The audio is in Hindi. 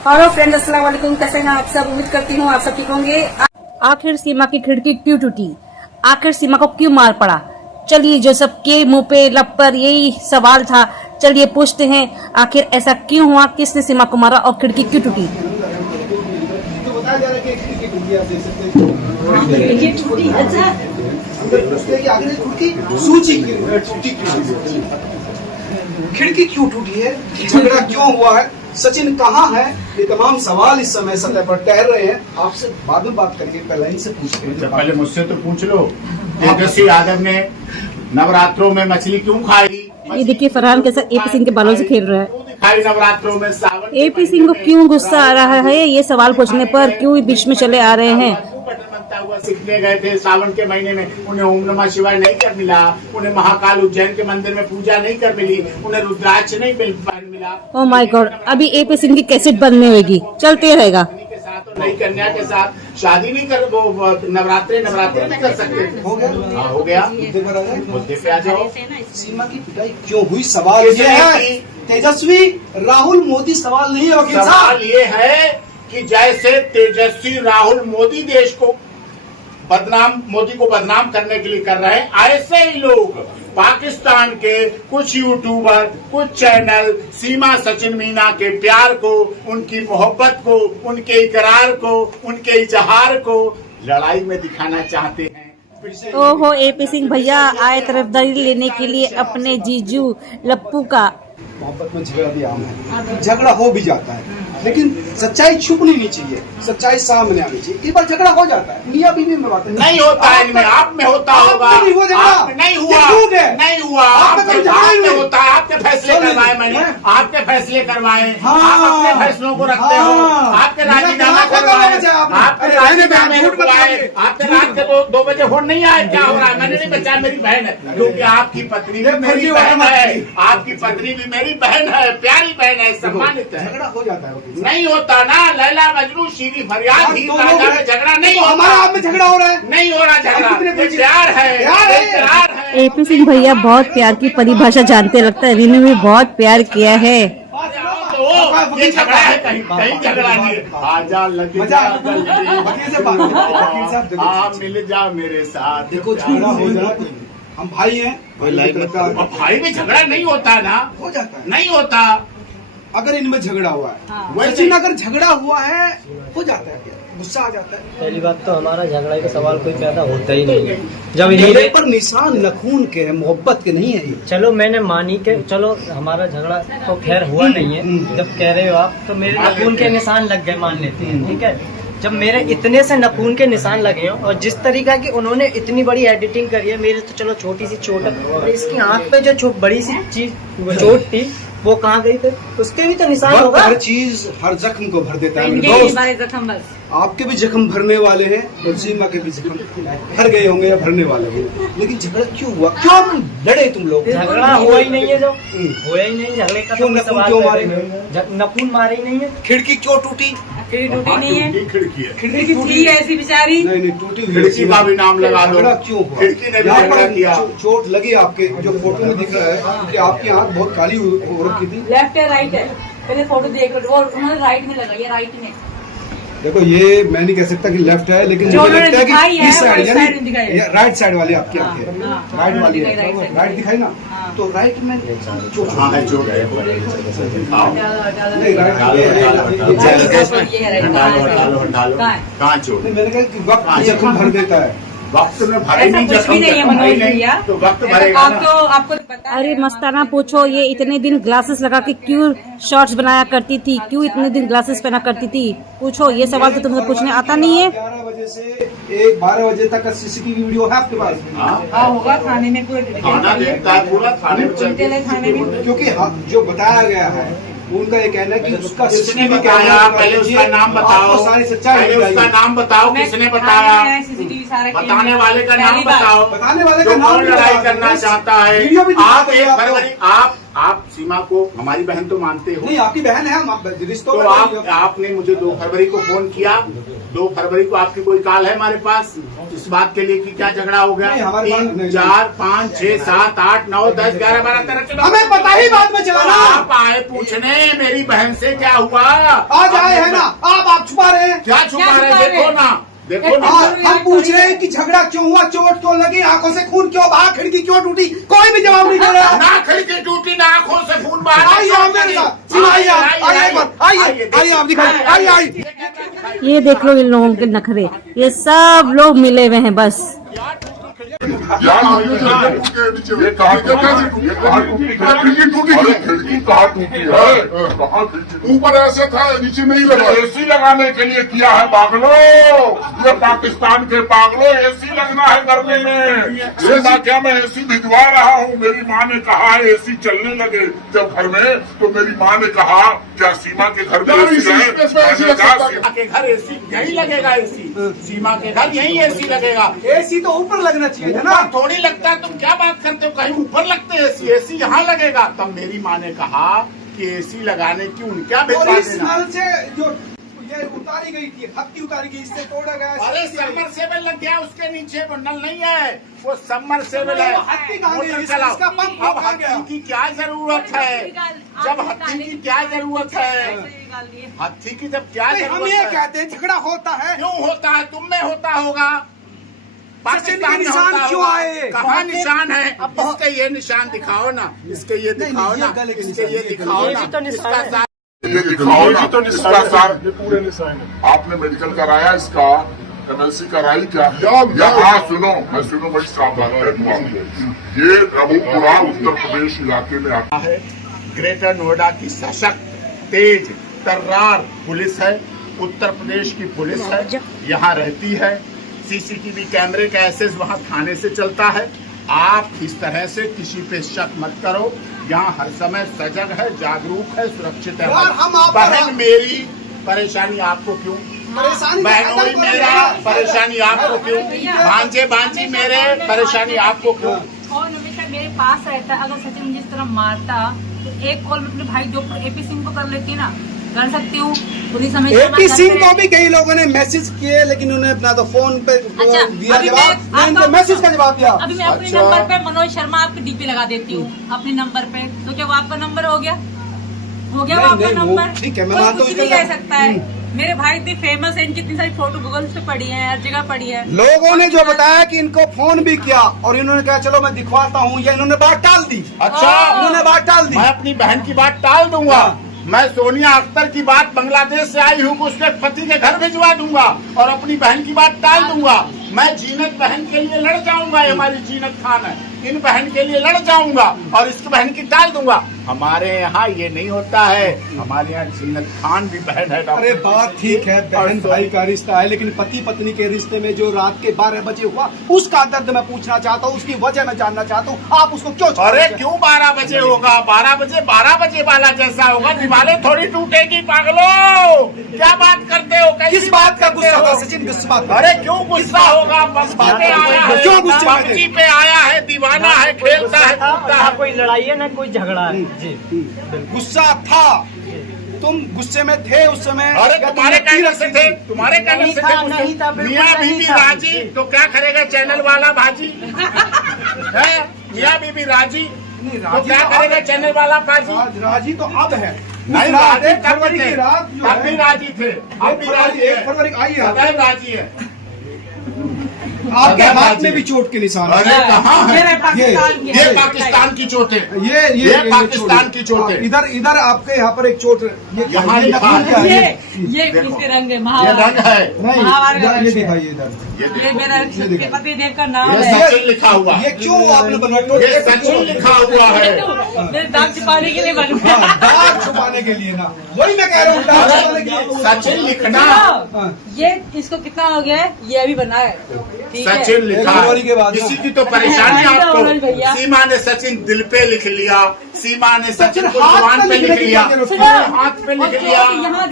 हेलो फ्रेंड्स, अस्सलाम वालेकुम। कैसे हैं आप सब? उम्मीद करती हूँ आप सब ठीक होंगे। आखिर सीमा की खिड़की क्यों टूटी? आखिर सीमा को क्यों मार पड़ा? चलिए, जो सबके मुंह पे लब पर यही सवाल था, चलिए पूछते हैं आखिर ऐसा क्यों हुआ, किसने सीमा को मारा और खिड़की क्यों टूटी? तो बताया जा रहा है कि खिड़की टूटी, आप देख सकते हैं। ये टूटी, अच्छा अंदर पूछते हैं कि आगे खिड़की सूची टूटी, खिड़की क्यों टूटी है, झगड़ा क्यों हुआ है, सचिन कहाँ है, ये तमाम सवाल इस समय सतह पर टहल रहे हैं। आपसे बाद में बात करके पहले इनसे पूछते हैं। पहले मुझसे तो पूछ लो, तेजस्वी यादव ने नवरात्रों में मछली क्यों खाई? ये देखिए फरहान कैसा एपी सिंह के बालों से खेल रहा है। खाई नवरात्रों में सावन। एपी सिंह को क्यों गुस्सा आ रहा है ये सवाल पूछने पर? क्यों बीच में चले आ रहे हैं? हुआ सीखने गए थे सावन के महीने में, उन्हें ओम नमः शिवाय नहीं कर मिला, उन्हें महाकाल उज्जैन के मंदिर में पूजा नहीं कर मिली, उन्हें रुद्राक्ष नहीं मिला। ओह माय गॉड, अभी एपी सिंह की कैसेट बनने होगी, चलते रहेगा। के साथ और नई कन्या के साथ शादी नहीं कर, वो नवरात्रे में कर सकते। हो गया, हो गया। मुद्दे पर आ जाए, मुद्दे पे आ जाओ। सीमा की पिटाई क्यों हुई? सवाल ये है तेजस्वी, राहुल मोदी सवाल नहीं है वकील साहब। सवाल ये है कि जैसे तेजस्वी राहुल मोदी देश को मोदी को बदनाम करने के लिए कर रहे हैं, ऐसे ही लोग पाकिस्तान के कुछ यूट्यूबर, कुछ चैनल सीमा सचिन मीना के प्यार को, उनकी मोहब्बत को, उनके इकरार को, उनके इजहार को लड़ाई में दिखाना चाहते हैं। ओहो, एपी सिंह भैया आए तरफदारी लेने के लिए अपने जीजू लप्पू का। मोहब्बत में झगड़ा भी आम है, झगड़ा हो भी जाता है, लेकिन सच्चाई छुपनी नहीं चाहिए, सच्चाई सामने आनी चाहिए। कई बार झगड़ा हो जाता है, मियां बीवी में बात नहीं होता है, इनमें आप में होता होगा, नहीं हुआ, नहीं हुआ, नहीं हुआ, आपने होता है, आपके फैसले करवाए मैंने, आपके फैसले करवाए, आप अपने फैसलों को रखते हो, आपके राजीनामा करवाए, आपके राजीनामे करवाए, आपके रात के 2 बजे फोन नहीं आए, क्या हो रहा है? मैंने नहीं बचाया, मेरी बहन है, क्योंकि आपकी पत्नी भी मेरी बहन है, आपकी पत्नी भी मेरी बहन है, प्यारी बहन है, सम्मानित है। झगड़ा हो जाता है नहीं होता ना, लैला मजनू शीरी फरियाद ही राजा में झगड़ा नहीं होता। हमारा आप में झगड़ा हो रहा है, नहीं हो रहा झगड़ा, प्यार है, प्यार है। एपी सिंह भैया बहुत प्यार की परिभाषा जानते, लगता है इन्होंने भी बहुत प्यार किया है। ये झगड़ा है, कहीं झगड़ा नहीं है। आजा लग जा आप मिल जा मेरे साथ। देखो झगड़ा हो जाए, हम भाई हैं, भाई में झगड़ा नहीं होता ना, हो जाता है, नहीं होता। अगर इनमें झगड़ा हुआ है, सचिन अगर झगड़ा हुआ है, हो जाता है, गुस्सा आ जाता है। पहली बात तो हमारा झगड़ा का सवाल कोई पैदा होता ही नहीं है। जब मेरे पर निशान नखून के है, मोहब्बत के नहीं है ये। चलो मैंने मानी के, चलो हमारा झगड़ा तो खैर हुआ नहीं है, जब कह रहे हो आप तो मेरे नखून के निशान लग गए, मान लेते हैं, ठीक है। जब मेरे इतने से नखून के निशान लगे हो और जिस तरीका की उन्होंने इतनी बड़ी एडिटिंग करी है, मेरे तो चलो छोटी सी चोट है, और इसकी आंख पे जो बड़ी सी चीज चोट थी वो कहाँ गई थे, उसके भी तो निशान होगा। हर चीज हर जख्म को भर देता है मेरे दोस्त। आपके भी जख्म भरने वाले हैं और सीमा के भी जख्म भर गए होंगे या भरने वाले होंगे, लेकिन झगड़ा क्यों हुआ, क्यों लड़े तुम लोग? झगड़ा हुआ ही नहीं है, जो हुआ ही नहीं, झगड़े का क्यों क्यों मारे, नखून मारे ही नहीं है। खिड़की क्यों टूटी? टूटी नहीं है, खिड़की है, खिड़की टूटी है ऐसी बेचारी। नहीं टूटी हुई, खिड़की का भी नाम लगा दो। झगड़ा क्यों हुआ? खिड़की ने भी झगड़ा किया। चोट लगी आपके, जो फोटो में दिख रहा है कि आपकी आंख बहुत काली हो रखी थी। लेफ्ट है राइट है, पहले फोटो देख लो, और उन्होंने राइट में लगाई है, राइट में। देखो ये मैं नहीं कह सकता कि लेफ्ट है, लेकिन मुझे लगता है कि इस साइड यानी राइट साइड वाली आपकी आंखें, राइट वाली है, राइट दिखाई ना, तो राइट में चोट है, नहीं कहाँ चोट? मैंने कहा कि वक्त जख्म भर देता है, वक्त में भरे नहीं, जख्म तो वक्त भरेगा ना। आपको पता है। अरे मस्ताना पूछो, ये इतने दिन ग्लासेस लगा के क्यों शॉर्ट्स बनाया करती थी, क्यों इतने दिन ग्लासेस पहना करती थी? पूछो, ये सवाल तो तुमसे पूछने आता नहीं है। 11 बजे से 12 बजे तक का सीसीटीवी वीडियो है आपके पास? हाँ होगा, थाने में पूरा खाना देखता है, पूरा थाने में थाने में, क्योंकि जो बताया गया है उनका ये कहना है कि उसका किसने बताया? पहले उसका नाम बताओ, सारी सच्चाई, पहले उसका नाम बताओ, किसने बताया? बताने वाले का नाम बताओ, बताने वाले जो का नाम कौन लड़ाई करना चाहता है। वीडियो भी आप 1 फरवरी आप सीमा को हमारी बहन तो मानते हो, नहीं आपकी बहन है, हम रिश्तों तो में आपने मुझे 2 फरवरी को फोन किया। 2 फरवरी को आपकी कोई कॉल है हमारे पास इस बात के लिए कि क्या झगड़ा हो गया? नहीं, हमारे पास 3, नहीं। 4, 5, 6, 7, 8, 9, 10, 11, 12, 13, 14 हमें पता ही बाद में चला ना। आप आए पूछने मेरी बहन से क्या हुआ? आज आए हैं ना, आप छुपा रहे हैं। क्या छुपा रहे हैं? देखो ना, देखो ना। हम पूछ रहे हैं कि झगड़ा क्यों हुआ, चोट क्यों लगी, आंखों से खून क्यों बहा, खिड़की क्यों टूटी, कोई भी जवाब नहीं दे रहा। ना खिड़की टूटी ना आंखों से खून बहा। आइए आप मेरे साथ, सीमा आइए, आइए आप दिखाइए, आइए। ये देख लो इन लोगों के नखरे, ये सब लोग मिले हुए हैं बस। ये कहाँ टूटी? खिड़की कहाँ टूटी है? ऊपर ऐसे था, नीचे नहीं लगा। एसी लगाने के लिए किया है पागलो, ये पाकिस्तान के पागलो। एसी लगना है करने में। सीमा क्या मैं एसी भिजवा रहा हूँ? मेरी माँ ने कहा है एसी चलने लगे जब घर में, तो मेरी माँ ने कहा क्या सीमा के घर में एसी है? सीमा के घर एसी यही लगेगा, एसी सीमा के घर यही एसी लगेगा। एसी तो ऊपर लगना चाहिए था ना। थोड़ी लगता है, तुम क्या बात करते हो? कहीं ऊपर लगते हैं एसी, एसी यहाँ लगेगा। तब मेरी माँ ने कहा कि एसी लगाने की उनका भिजवा इस देना। नल से जो ये उतारी गई थी, हत्ती उतारी गई, इससे तोड़ा गया। अरे सबमर्सिबल लग गया उसके नीचे, वो नल नहीं है, वो सबमर्सिबल है। हत्ती कहाँ गई? मोटर चलाओ। इसका पंप अब कहाँ गया? हत्ती की क्या जरूरत है? जब हत्ती की क्या जरूरत है? हत्ती की जब क्या हम जरूरत ये है? कहते हैं झगड़ा होता है, क्यों होता है? तुम में होता होगा, पाकिस्तान में निशान होता क्यों होगा। आए? कहाँ निशान है? इसके ये निशान दिखाओ ना, इसके ये दिखाओ ना, इसके ये दिखाओ ये ना, भी तो निशान इसका है। साथ ये दिखाओ ना, इसका सार पूरे निशान है। आपने मेडिकल कराया, इसका MLC कराई क्या? हाँ सुनो, मैं सुनो भाई साहब बात करूँगा। ये रबूपुरा उत्तर प्रदेश इलाके में आता है। ग्रेटर नोएडा की सशक्त, तेज, तर्रार पुलिस है, उत्तर प्रदेश की पुलिस है, यहाँ रहती है। CCTV कैमरे का एक्सेस वहाँ थाने से चलता है। आप इस तरह से किसी पे शक मत करो। यहाँ हर समय सजग है, जागरूक है, सुरक्षित है। बहन मेरी परेशानी आपको क्यों? बहनोई मेरा परेशानी आपको क्यों? भांजे भांजी मेरे परेशानी आपको क्यों? और हमेशा मेरे पास रहता है। अगर सचिन जिस तरह मारता तो एक कॉल में अपने भाई जो AP सिंह को कर लेती ना, कर सकती हूँ। पुलिस हमेशा AP सिंह को भी कई लोगों ने मैसेज किए, लेकिन उन्होंने अपना तो फोन पे अच्छा, दिया अभी जवाब, मैं उनको मैसेज का जवाब दिया। अभी मैं अपने नंबर पे मनोज शर्मा आपके DP लगा देती हूँ अपने नंबर पे, तो क्या वो आपका नंबर हो गया? हो गया वो आपका नहीं, वो नंबर? ठीक है, मैं कोई मानता हूँ कुछ भी इसका- कह सकता है। मेरे भाई इतनी फेमस है, इनकी इतनी सारी फोटो गूगल पे पड़ी है, हर जगह पड़ी है। लोगों ने जो बताया कि इनको फोन भी किया और इन्होंने कहा चलो मैं दिखवाता हूँ, या इन्होंने बात टाल दी। अच्छा, इन्होंने बात टाल दी। मैं अपनी बहन की बात टाल दूंगा। मैं सोनिया अख्तर की बात बांग्लादेश से आई हूँ उसके पति के घर भिजवा दूंगा और अपनी बहन की बात टाल दूंगा। मैं जीनत बहन के लिए लड़ जाऊंगा, ये हमारी जीनत खान है, इन बहन के लिए लड़ जाऊंगा और इसकी बहन की टाल दूंगा। हमारे यहाँ ये नहीं होता है, हमारे यहाँ जीनत खान भी बहन है। अरे बात ठीक है, बहन भाई का रिश्ता है, लेकिन पति पत्नी के रिश्ते में जो रात के 12 बजे हुआ उसका दर्द मैं पूछना चाहता हूँ, उसकी वजह मैं जानना चाहता हूँ। आप उसको क्यों? अरे क्यों 12 बजे होगा? 12 बजे वाला जैसा होगा, दीवारें थोड़ी टूटेगी पागलो। क्या बात करते हो? किस बात का गुस्सा था सचिन? किस बात का? अरे क्यों गुस्सा होगा? पबजी पे आया है, क्यों गुस्से में थे? पबजी पे आया है, दीवाना है, खेलता है, कूदता ना है। कोई लड़ाई है ना कोई झगड़ा है जी। गुस्सा था, तुम गुस्से में थे उस समय? अरे तुम्हारे कहने से थे, तुम्हारे कहने से नहीं था, थे। बिल्कुल मियाँ नहीं बीबी था। राजी तो क्या करेगा चैनल वाला भाजी? है मियाँ बीबी राजी तो क्या करेगा चैनल वाला भाजी? राजी तो अब है, नहीं रात राजी 1 फरवरी की रात जो तब भी है, राजी थे, अब भी राजी 1 फरवरी आई है, सदैव राजी है। आपके हाथ में भी चोट के निशान अरे कहाँ है? ये पाकिस्तान की ये है। पाकिस्तान की चोट है। ये पाकिस्तान की चोट है। इधर आपके यहाँ पर एक चोट, ये यहाँ ये नखून क्या है? ये देखो। इसके रंग है, ये महाभारत। रंग है, नहीं, महाभारत का ये रंग दिखाइए इधर। ये ये देखो, मेरा ये दिखाओ। पति देव का नाम ये है। सचिन लिखा हुआ। ये क्यों आपने बनवाया? ये सचिन लिखा हुआ है। मेरे दाग छिपाने के लिए बन हाँ, दाग छुपाने के लिए ना, वही मैं कह रहा हूँ, दाग छुपाने के लिए। सचिन लिखना, हाँ। ये इसको कितना हो गया है? ये अभी बना है, ठीक है। सचिन लिखा 1 फरवरी के बाद किसी की तो परेशानी हाँ, आपको। भैया। सीमा ने सचिन दिल पे लिख लिया, सीमा ने सचिन को हाथ जुबान पे पे लिखने लिख की लिया, क्या जरूरत है? हाथ पे और लिख जो लिया। यहाँ